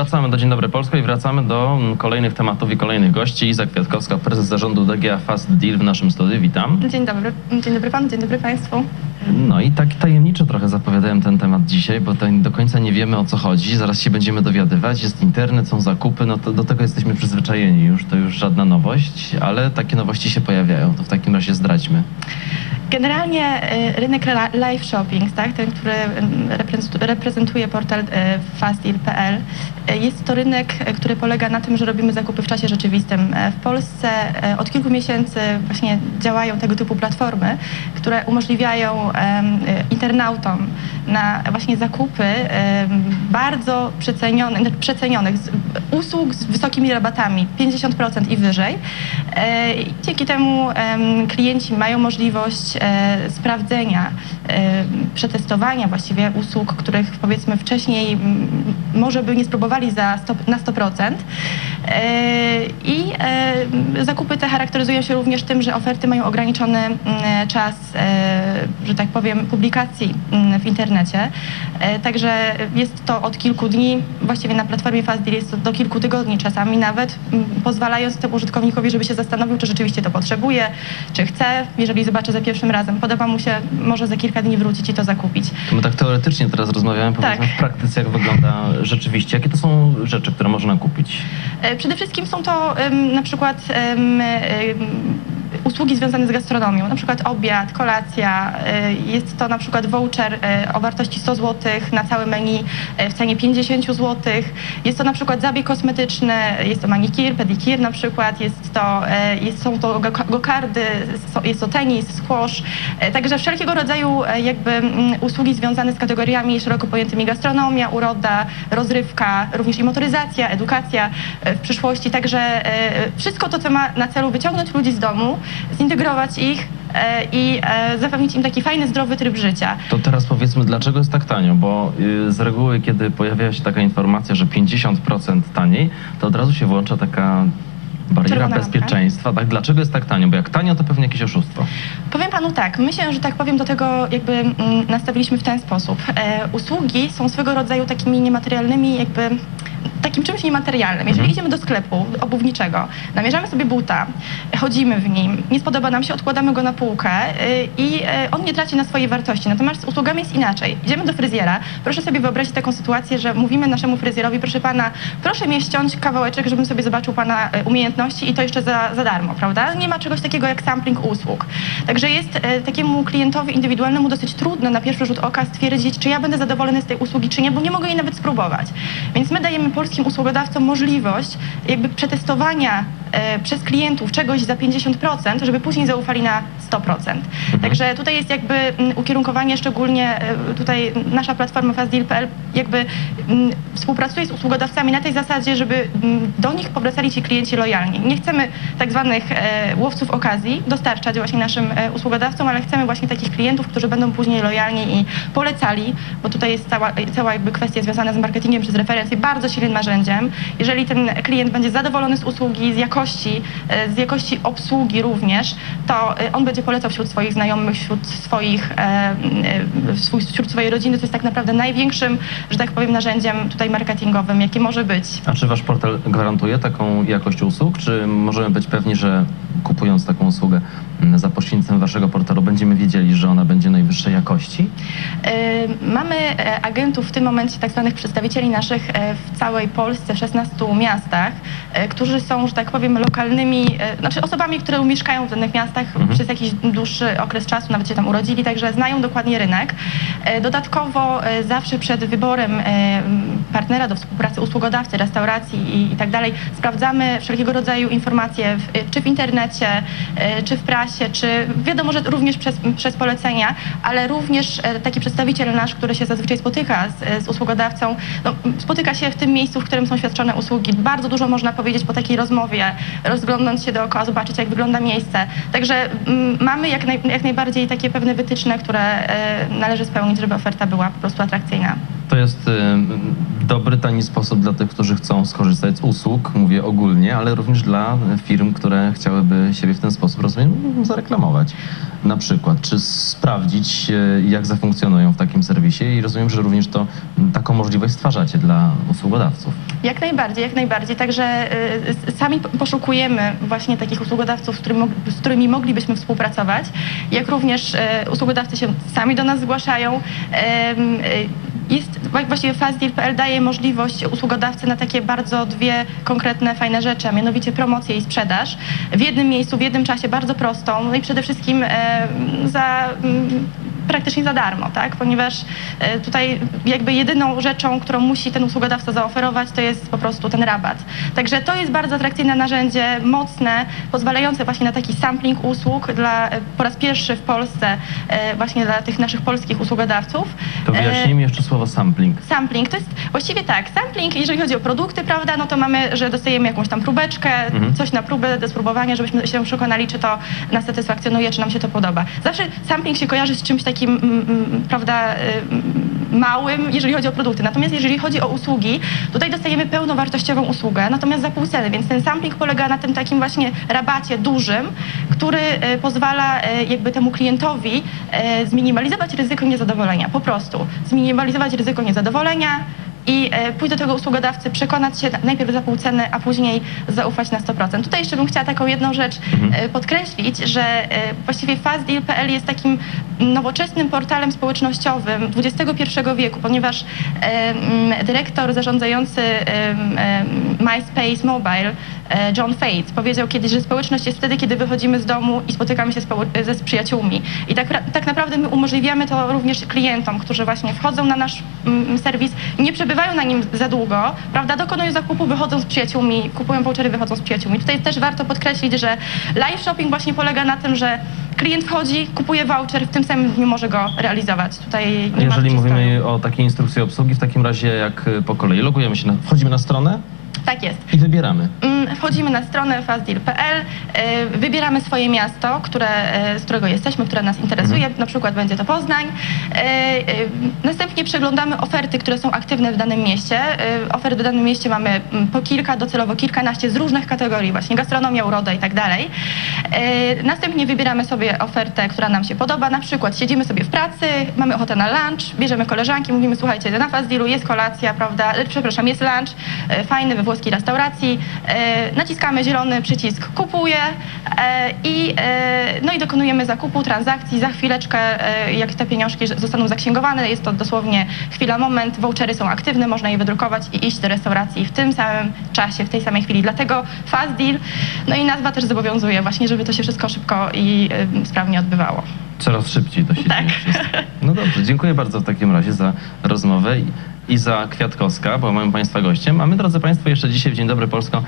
Wracamy do Dzień Dobry Polska i wracamy do mm, kolejnych tematów i kolejnych gości. Iza Kwiatkowska, prezes zarządu DGA Fast Deal w naszym studiu. Witam. Dzień dobry, dzień dobry panu, dzień dobry państwu. No i tak tajemniczo trochę zapowiadałem ten temat dzisiaj, bo do końca nie wiemy o co chodzi. Zaraz się będziemy dowiadywać. Jest internet, są zakupy, no to do tego jesteśmy przyzwyczajeni już. To już żadna nowość, ale takie nowości się pojawiają. To w takim razie zdradźmy. Generalnie y, rynek live shopping, tak, ten, który reprezentu- reprezentuje portal y, fastdeal.pl, y, jest to rynek, y, który polega na tym, że robimy zakupy w czasie rzeczywistym. W Polsce od kilku miesięcy właśnie działają tego typu platformy, które umożliwiają y, internautom na właśnie zakupy bardzo przecenionych, znaczy przecenionych usług z wysokimi rabatami, 50% i wyżej. E, Dzięki temu em, klienci mają możliwość e, sprawdzenia, e, przetestowania właściwie usług, których powiedzmy wcześniej może by nie spróbowali za 100, na 100%. I e, zakupy te charakteryzują się również tym, że oferty mają ograniczony mm, czas, e, że tak powiem, publikacji mm, w internecie. E, Także jest to od kilku dni, właściwie na platformie FastDeal jest to do kilku tygodni czasami nawet, mm, pozwalając temu użytkownikowi, żeby się zastanowił, czy rzeczywiście to potrzebuje, czy chce. Jeżeli zobaczy za pierwszym razem, podoba mu się, może za kilka dni wrócić i to zakupić. To my tak teoretycznie teraz rozmawiamy, powiedzmy Tak. w praktyce, jak wygląda rzeczywiście. Jakie to są rzeczy, które można kupić? Przede wszystkim są to na przykład usługi związane z gastronomią, na przykład obiad, kolacja. e, Jest to na przykład voucher e, o wartości 100 zł na całe menu e, w cenie 50 zł. Jest to na przykład zabieg kosmetyczny, jest to manikir, pedikir na przykład, jest to, jest, są to go- gokardy, jest to tenis, squash. Także wszelkiego rodzaju jakby mm, usługi związane z kategoriami szeroko pojętymi gastronomia, uroda, rozrywka, również i motoryzacja, edukacja w przyszłości. Także wszystko to, co ma na celu wyciągnąć ludzi z domu, zintegrować ich e, i e, zapewnić im taki fajny, zdrowy tryb życia. To teraz powiedzmy, dlaczego jest tak tanio? Bo y, z reguły, kiedy pojawia się taka informacja, że 50% taniej, to od razu się włącza taka bariera bezpieczeństwa. Tak? Dlaczego jest tak tanio? Bo jak tanio, to pewnie jakieś oszustwo. Powiem panu tak, my się, że tak powiem, do tego jakby mm, nastawiliśmy w ten sposób. E, usługi są swego rodzaju takimi niematerialnymi jakby takim czymś niematerialnym. Jeżeli Mhm. idziemy do sklepu obuwniczego, namierzamy sobie buta, chodzimy w nim, nie spodoba nam się, odkładamy go na półkę y, i y, on nie traci na swojej wartości. Natomiast z usługami jest inaczej. Idziemy do fryzjera, proszę sobie wyobrazić taką sytuację, że mówimy naszemu fryzjerowi, proszę pana, proszę mnie ściąć kawałeczek, żebym sobie zobaczył pana y, umiejętności i to jeszcze za, za darmo, prawda? Nie ma czegoś takiego jak sampling usług. Także jest takiemu klientowi indywidualnemu dosyć trudno na pierwszy rzut oka stwierdzić, czy ja będę zadowolony z tej usługi, czy nie, bo nie mogę jej nawet spróbować. Więc my dajemy polskim usługodawcom możliwość jakby przetestowania e, przez klientów czegoś za 50%, żeby później zaufali na 100%. Także tutaj jest jakby mm, ukierunkowanie szczególnie e, tutaj nasza platforma fastdeal.pl jakby mm, współpracuje z usługodawcami na tej zasadzie, żeby mm, do nich powracali ci klienci lojalnie. Nie chcemy tak zwanych e, łowców okazji dostarczać właśnie naszym e, usługodawcom, ale chcemy właśnie takich klientów, którzy będą później lojalni i polecali, bo tutaj jest cała, cała jakby kwestia związana z marketingiem przez referencje bardzo silnym narzędziem. Jeżeli ten klient będzie zadowolony z usługi, z jakości, z jakości obsługi również, to on będzie polecał wśród swoich znajomych, wśród swoich, e, e, wśród swojej rodziny. To jest tak naprawdę największym, że tak powiem, narzędziem tutaj marketingowym, jakie może być. A czy wasz portal gwarantuje taką jakość usług? Czy możemy być pewni, że kupując taką usługę mm, za pośrednictwem waszego portalu będziemy wiedzieli, że ona będzie najwyższej jakości? E, Mamy e, agentów w tym momencie, tak zwanych przedstawicieli naszych e, w całej Polsce, w 16 miastach, e, którzy są, że tak powiem, lokalnymi, znaczy osobami, które mieszkają w danych miastach Mhm. przez jakiś dłuższy okres czasu, nawet się tam urodzili, także znają dokładnie rynek. Dodatkowo zawsze przed wyborem partnera do współpracy, usługodawcy, restauracji i, i tak dalej, sprawdzamy wszelkiego rodzaju informacje, w, czy w internecie, e, czy w prasie, czy wiadomo, że również przez, przez polecenia, ale również e, taki przedstawiciel nasz, który się zazwyczaj spotyka z, z usługodawcą, no, spotyka się w tym miejscu, w którym są świadczone usługi. Bardzo dużo można powiedzieć po takiej rozmowie, rozglądnąc się dookoła, zobaczyć, jak wygląda miejsce. Także mm, mamy jak, naj, jak najbardziej takie pewne wytyczne, które e, należy spełnić, żeby oferta była po prostu atrakcyjna. To jest y, dobry, tani sposób dla tych, którzy chcą skorzystać z usług, mówię ogólnie, ale również dla firm, które chciałyby siebie w ten sposób, rozumiem, zareklamować. Na przykład, czy sprawdzić, y, jak zafunkcjonują w takim serwisie i rozumiem, że również to taką możliwość stwarzacie dla usługodawców. Jak najbardziej, jak najbardziej. Także y, sami poszukujemy właśnie takich usługodawców, z którymi, mog- z którymi moglibyśmy współpracować, jak również usługodawcy się sami do nas zgłaszają. Jest, właściwie FastDeal.pl daje możliwość usługodawcy na takie bardzo dwie konkretne, fajne rzeczy, a mianowicie promocję i sprzedaż w jednym miejscu, w jednym czasie, bardzo prostą, no i przede wszystkim e, za mm, praktycznie za darmo, tak? Ponieważ e, tutaj jakby jedyną rzeczą, którą musi ten usługodawca zaoferować, to jest po prostu ten rabat. Także to jest bardzo atrakcyjne narzędzie, mocne, pozwalające właśnie na taki sampling usług dla, e, po raz pierwszy w Polsce e, właśnie dla tych naszych polskich usługodawców. To wyjaśnijmy jeszcze słowo sampling. Sampling to jest właściwie tak. Sampling, jeżeli chodzi o produkty, prawda, no to mamy, że dostajemy jakąś tam próbeczkę, Mhm. coś na próbę do spróbowania, żebyśmy się przekonali, czy to nas satysfakcjonuje, czy nam się to podoba. Zawsze sampling się kojarzy z czymś takim, mm, mm, prawda, y, małym, jeżeli chodzi o produkty. Natomiast jeżeli chodzi o usługi, tutaj dostajemy pełnowartościową usługę, natomiast za pół ceny, więc ten sampling polega na tym takim właśnie rabacie dużym, który y, pozwala y, jakby temu klientowi zminimalizować ryzyko niezadowolenia, po prostu. Zminimalizować ryzyko niezadowolenia, i pójść do tego usługodawcy, przekonać się najpierw za pół ceny, a później zaufać na 100%. Tutaj jeszcze bym chciała taką jedną rzecz Mhm. podkreślić, że właściwie fastdeal.pl jest takim nowoczesnym portalem społecznościowym XXI wieku, ponieważ dyrektor zarządzający MySpace Mobile, e, John Faith, powiedział kiedyś, że społeczność jest wtedy, kiedy wychodzimy z domu i spotykamy się ze z przyjaciółmi. I tak, tak naprawdę my umożliwiamy to również klientom, którzy właśnie wchodzą na nasz serwis, nie przebywają na nim za długo, prawda, dokonują zakupu, wychodzą z przyjaciółmi, kupują vouchery, wychodzą z przyjaciółmi. Tutaj też warto podkreślić, że live shopping właśnie polega na tym, że klient wchodzi, kupuje voucher, w tym samym dniu może go realizować. Tutaj nie Jeżeli mówimy o takiej instrukcji obsługi, w takim razie jak po kolei logujemy się, na, wchodzimy na stronę Tak jest. i wybieramy. Mm, Wchodzimy na stronę fastdeal.pl, e, wybieramy swoje miasto, które, e, z którego jesteśmy, które nas interesuje, na przykład będzie to Poznań. E, Następnie przeglądamy oferty, które są aktywne w danym mieście. Ofert w danym mieście mamy mm, po kilka, docelowo kilkanaście z różnych kategorii, właśnie gastronomia, uroda i tak dalej. Następnie wybieramy sobie ofertę, która nam się podoba, na przykład siedzimy sobie w pracy, mamy ochotę na lunch, bierzemy koleżanki, mówimy słuchajcie, na fastdealu jest kolacja, prawda, przepraszam, jest lunch, fajny we włoskiej restauracji, e, naciskamy zielony przycisk kupuję e, i, e, no i dokonujemy zakupu, transakcji. Za chwileczkę, jak te pieniążki zostaną zaksięgowane, jest to dosłownie chwila, moment, vouchery są aktywne, można je wydrukować i iść do restauracji w tym samym czasie, w tej samej chwili. Dlatego fast deal, no i nazwa też zobowiązuje właśnie, żeby to się wszystko szybko i sprawnie odbywało. Coraz szybciej to się Tak. dzieje wszystko. No dobrze, dziękuję bardzo w takim razie za rozmowę i, i za Kwiatkowska, bo mamy Państwa gościem. A my, drodzy Państwo, jeszcze dzisiaj w Dzień Dobry Polsko